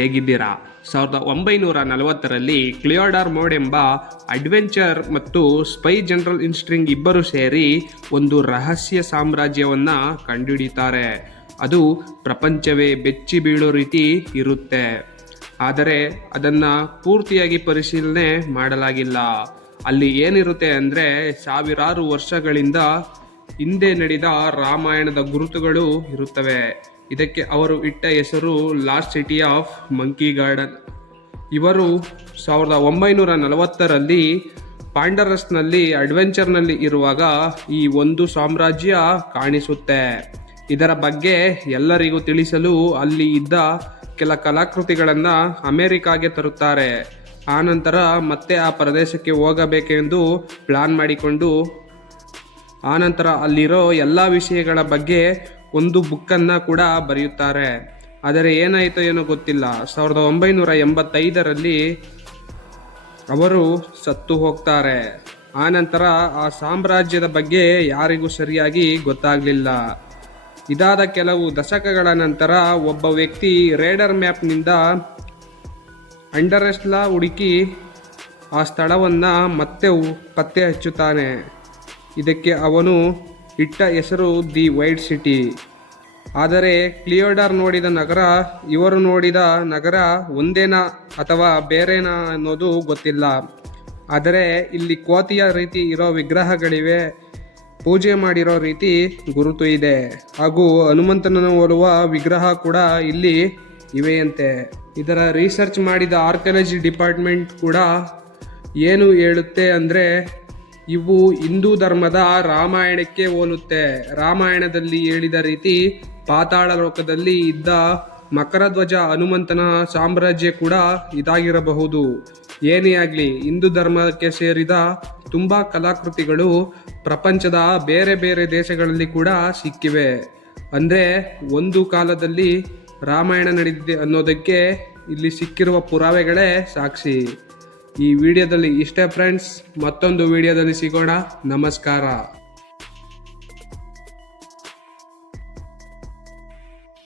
ಹೇಗಿದ್ದೀರಾ ಸಾವಿರದ ಒಂಬೈನೂರ ನಲವತ್ತರಲ್ಲಿ ಕ್ಲಿಯೋಡಾರ್ ಮೋಡ್ ಎಂಬ ಅಡ್ವೆಂಚರ್ ಮತ್ತು ಸ್ಪೈ ಜನರಲ್ ಇನ್ಸ್ಟ್ರಿಂಗ್ ಇಬ್ಬರು ಸೇರಿ ಒಂದು ರಹಸ್ಯ ಸಾಮ್ರಾಜ್ಯವನ್ನು ಕಂಡುಹಿಡಿತಾರೆ. ಅದು ಪ್ರಪಂಚವೇ ಬೆಚ್ಚಿ ಬೀಳೋ ರೀತಿ ಇರುತ್ತೆ. ಆದರೆ ಅದನ್ನು ಪೂರ್ತಿಯಾಗಿ ಪರಿಶೀಲನೆ ಮಾಡಲಾಗಿಲ್ಲ. ಅಲ್ಲಿ ಏನಿರುತ್ತೆ ಅಂದರೆ ಸಾವಿರಾರು ವರ್ಷಗಳಿಂದ ಹಿಂದೆ ನಡೆದ ರಾಮಾಯಣದ ಗುರುತುಗಳು ಇರುತ್ತವೆ. ಇದಕ್ಕೆ ಅವರು ಇಟ್ಟ ಹೆಸರು lost city of monkey garden. ಇವರು ಸಾವಿರದ ಒಂಬೈನೂರ ನಲವತ್ತರಲ್ಲಿ ಪಾಂಡರಸ್ನಲ್ಲಿ ಅಡ್ವೆಂಚರ್ನಲ್ಲಿ ಇರುವಾಗ ಈ ಒಂದು ಸಾಮ್ರಾಜ್ಯ ಕಾಣಿಸುತ್ತೆ. ಇದರ ಬಗ್ಗೆ ಎಲ್ಲರಿಗೂ ತಿಳಿಸಲು ಅಲ್ಲಿ ಇದ್ದ ಕೆಲ ಕಲಾಕೃತಿಗಳನ್ನು ಅಮೆರಿಕಾಗೆ ತರುತ್ತಾರೆ. ಆನಂತರ ಮತ್ತೆ ಆ ಪ್ರದೇಶಕ್ಕೆ ಹೋಗಬೇಕೆಂದು ಪ್ಲಾನ್ ಮಾಡಿಕೊಂಡು ಆನಂತರ ಅಲ್ಲಿರೋ ಎಲ್ಲ ವಿಷಯಗಳ ಬಗ್ಗೆ ಒಂದು ಬುಕ್ಕನ್ನು ಕೂಡ ಬರೆಯುತ್ತಾರೆ. ಆದರೆ ಏನಾಯಿತೋ ಏನೋ ಗೊತ್ತಿಲ್ಲ. ಸಾವಿರದ ಒಂಬೈನೂರ ಎಂಬತ್ತೈದರಲ್ಲಿ ಅವರು ಸತ್ತು ಹೋಗ್ತಾರೆ. ಆನಂತರ ಆ ಸಾಮ್ರಾಜ್ಯದ ಬಗ್ಗೆ ಯಾರಿಗೂ ಸರಿಯಾಗಿ ಗೊತ್ತಾಗಲಿಲ್ಲ. ಇದಾದ ಕೆಲವು ದಶಕಗಳ ನಂತರ ಒಬ್ಬ ವ್ಯಕ್ತಿ ರೇಡರ್ ಮ್ಯಾಪ್ನಿಂದ ಅಂಡರೆಸ್ಲಾ ಹುಡುಕಿ ಆ ಸ್ಥಳವನ್ನು ಮತ್ತೆ ಪತ್ತೆ ಹಚ್ಚುತ್ತಾನೆ. ಇದಕ್ಕೆ ಅವನು ಇಟ್ಟ ಹೆಸರು ದಿ ವೈಟ್ ಸಿಟಿ. ಆದರೆ ಕ್ಲಿಯೋಡಾರ್ ನೋಡಿದ ನಗರ, ಇವರು ನೋಡಿದ ನಗರ ಒಂದೇನಾ ಅಥವಾ ಬೇರೆನಾ ಅನ್ನೋದು ಗೊತ್ತಿಲ್ಲ. ಆದರೆ ಇಲ್ಲಿ ಕೋತಿಯ ರೀತಿ ಇರೋ ವಿಗ್ರಹಗಳಿವೆ, ಪೂಜೆ ಮಾಡಿರೋ ರೀತಿ ಗುರುತು ಇದೆ. ಹಾಗೂ ಹನುಮಂತನನ್ನು ಹೋಲುವ ವಿಗ್ರಹ ಕೂಡ ಇಲ್ಲಿ ಇವೆಯಂತೆ. ಇದರ ರಿಸರ್ಚ್ ಮಾಡಿದ ಆರ್ಕಿಯಾಲಜಿ ಡಿಪಾರ್ಟ್ಮೆಂಟ್ ಕೂಡ ಏನು ಹೇಳುತ್ತೆ ಅಂದರೆ ಇವು ಹಿಂದೂ ಧರ್ಮದ ರಾಮಾಯಣಕ್ಕೆ ಹೋಲುತ್ತೆ. ರಾಮಾಯಣದಲ್ಲಿ ಹೇಳಿದ ರೀತಿ ಪಾತಾಳ ಲೋಕದಲ್ಲಿ ಇದ್ದ ಮಕರಧ್ವಜ ಹನುಮಂತನ ಸಾಮ್ರಾಜ್ಯ ಕೂಡ ಇದಾಗಿರಬಹುದು. ಏನೇ ಆಗಲಿ, ಹಿಂದೂ ಧರ್ಮಕ್ಕೆ ಸೇರಿದ ತುಂಬ ಕಲಾಕೃತಿಗಳು ಪ್ರಪಂಚದ ಬೇರೆ ಬೇರೆ ದೇಶಗಳಲ್ಲಿ ಕೂಡ ಸಿಕ್ಕಿವೆ. ಅಂದರೆ ಒಂದು ಕಾಲದಲ್ಲಿ ರಾಮಾಯಣ ನಡೆದಿದೆ ಅನ್ನೋದಕ್ಕೆ ಇಲ್ಲಿ ಸಿಕ್ಕಿರುವ ಪುರಾವೆಗಳೇ ಸಾಕ್ಷಿ. ಈ ವಿಡಿಯೋದಲ್ಲಿ ಇಷ್ಟೇ ಫ್ರೆಂಡ್ಸ್ ಮತ್ತೊಂದು ವಿಡಿಯೋದಲ್ಲಿ ಸಿಗೋಣ. ನಮಸ್ಕಾರ.